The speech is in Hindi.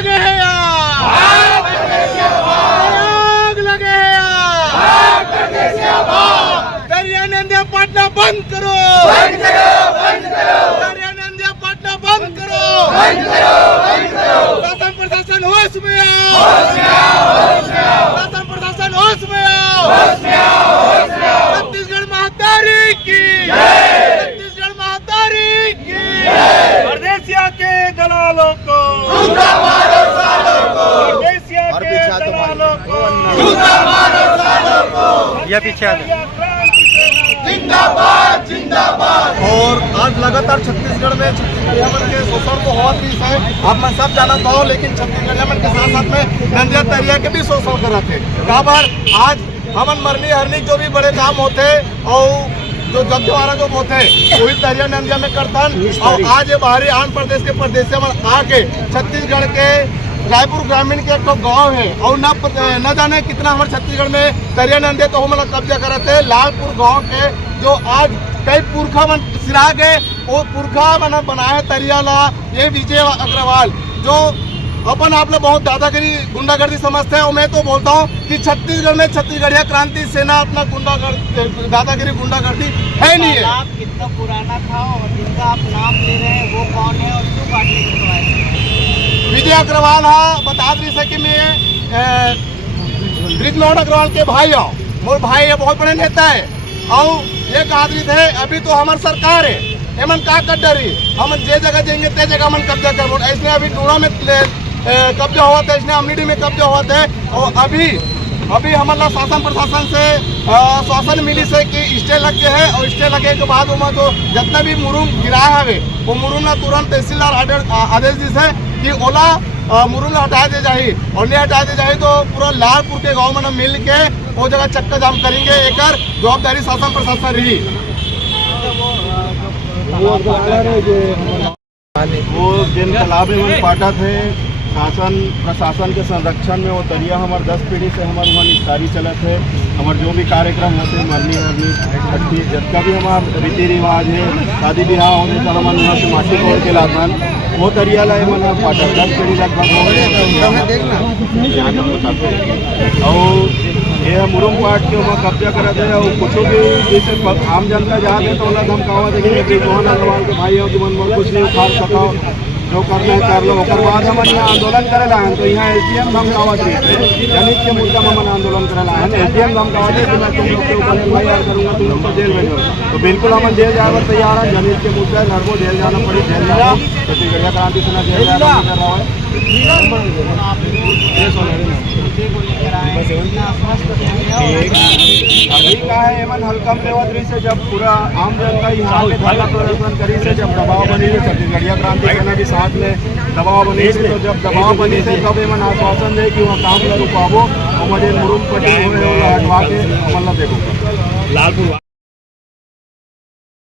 लगे हैं आग लगे हैं दरिया नंदिया पाटना बंद करो, दरिया नंदिया पाटना बंद करो। शासन प्रशासन होश में आओ, शासन प्रशासन होश में आओ। छत्तीसगढ़ महातारी की, छत्तीसगढ़ महातारी की। परदेसिया के दलालों को, परदेसिया के दलालों को, ये पीछे आ जाए। जिंदाबाद जिंदाबाद। और आज लगातार छत्तीसगढ़ में छत्तीसगढ़ के शोषण तो होत ही है, अब मैं सब जानता हूँ, लेकिन छत्तीसगढ़ के साथ साथ में नंदिया तरिया के भी शोषण करते थे। काबर आज हमन मरनी हरनी जो भी बड़े काम होते और जो जब द्वारा जो होते वही तरिया नंदिया में करतन। और आज ये बाहरी आंध्र प्रदेश के प्रदेश में आके छत्तीसगढ़ के रायपुर ग्रामीण के एक तो गाँव है और न जाने कितना हमारे छत्तीसगढ़ में तरिया नंदिया तो हम कब्जा करते। लालपुर गाँव के जो आज कई पुरखा मन सिरा गए, वो पुरखा मन बनाए तरिया ला, ये विजय अग्रवाल जो अपन आप लोग बहुत दादागिरी गुंडागर्दी समझते हैं। और मैं तो बोलता हूँ कि छत्तीसगढ़ में छत्तीसगढ़िया क्रांति सेना अपना दादागिरी गुंडागर्दी है नहीं है। कितना पुराना था और जिनका आप नाम ले रहे हैं वो कौन है और क्यों काटने के बाद? विजय अग्रवाल हाँ बता दी सके मैं ब्रिजमोहन अग्रवाल के भाई हो, मोर भाई है, बहुत बड़े नेता है। और ये आदमी थे अभी तो हमारी सरकार है, एमन का कर डरी हम जे जगह जाएंगे ते जगह हम कब्जा कर। ऐसे अभी टूड़ा में कब्जा हुआ था, इसने अमरीडी में कब्जा हुआ था। और अभी हमारा शासन प्रशासन से शासन मिली से कि स्टे लग गए है, और स्टे लगे के बाद वहाँ जो जितना भी मुरुम गिराया है वो मुरुम ना तुरंत तहसीलदार आदेश दी है कि ओला मुरुम हटा दे जाए, और नहीं हटा दे जाए तो पूरा लालपुर के गाँव में मिल के वो जगह चक्का जाम करेंगे। एक जवाबदारी शासन प्रशासन रही। वो जिन तालाब में पाटा थे शासन प्रशासन के संरक्षण में, वो तरिया हमारे 10 पीढ़ी से हमारे वहाँ निस्तारी चलत है। हमारे जो भी कार्यक्रम होते हैं मरनी हरनी छठी जितना भी हमारा रीति रिवाज है, शादी ब्याह होने का हमारे वहाँ से माटी तोड़ के लाथन वो तरिया लाए मना पाटा 10 पीढ़ी लगभग हो गए। और ये मुरुम पाट के वहाँ कब्जा करा दे और कुछ भी जैसे आम जनता जहाँ दे तो उन्हें धमकावा देखेंगे कि मोहन अग्रवाल के भाई हो कि मन कुछ नहीं उखाड़ सको, जो करना है कर लो। और बाद हम यहाँ आंदोलन करेला हैं तो यहाँ SDM धमकावा दी जनहित के मुद्दा में आंदोलन करेला है। SDM धमकावा दे कि मैं तुम लोग के ऊपर FIR करूँगा, तुम लोग को जेल भेजो। तो बिल्कुल हम जेल जाने तैयार हैं। जनहित के मुद्दा घर को जेल जाना पड़ी, जेल जाना छत्तीसगढ़िया क्रांति सेना जेल जाना कर रहा है। अभी का है एमन हल्कम लेवतरी से जब पूरा आम जनता यहाँ पे धरना प्रदर्शन करी से, जब दबाव बनी थी छत्तीसगढ़िया क्रांति सेना के साथ में दबाव बनी थी, तो जब दबाव बनी थे तब एमन आश्वासन दे कि वहाँ काम कर रुकावो और मुझे मुरुम पट्टी हटवा के अमल देखो लालपुर।